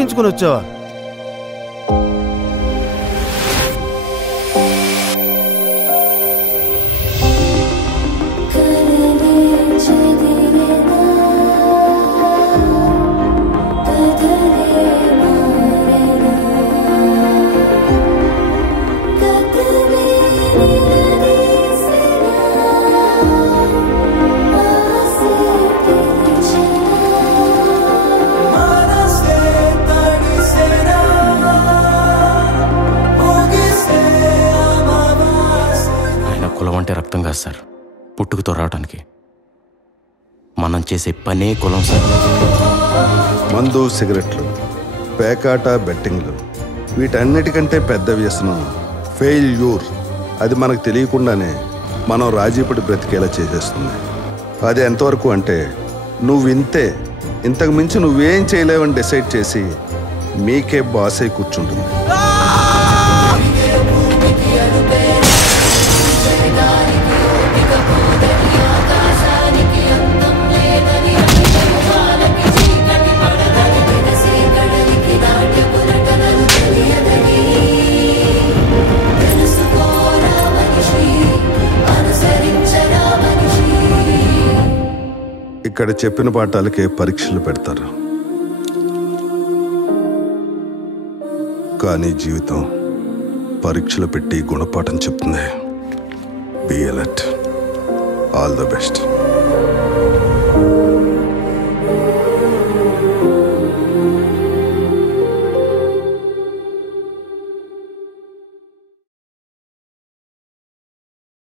చేయించుకుని వచ్చావా? కులం అంటే రక్తం కాదు సార్, పుట్టుకతో రావడానికి. మనం చేసే పనే కులం సార్. మందు, సిగరెట్లు, పేకాట, బెట్టింగ్లు, వీటన్నిటికంటే పెద్ద వ్యసనం ఫెయిల్యూర్. అది మనకు తెలియకుండానే మనం రాజీపడి బ్రతికేలా చేసేస్తుంది. అది ఎంతవరకు అంటే నువ్వు ఇంతే, ఇంతకు మించి నువ్వేం చేయలేవని డిసైడ్ చేసి మీకే బాస్ అయి కూర్చుంటుంది. ఇక్కడ చెప్పిన పాఠాలకే పరీక్షలు పెడతారు, కానీ జీవితం పరీక్షలు పెట్టి గుణపాఠం చెప్తుంది. Be alert. All the best.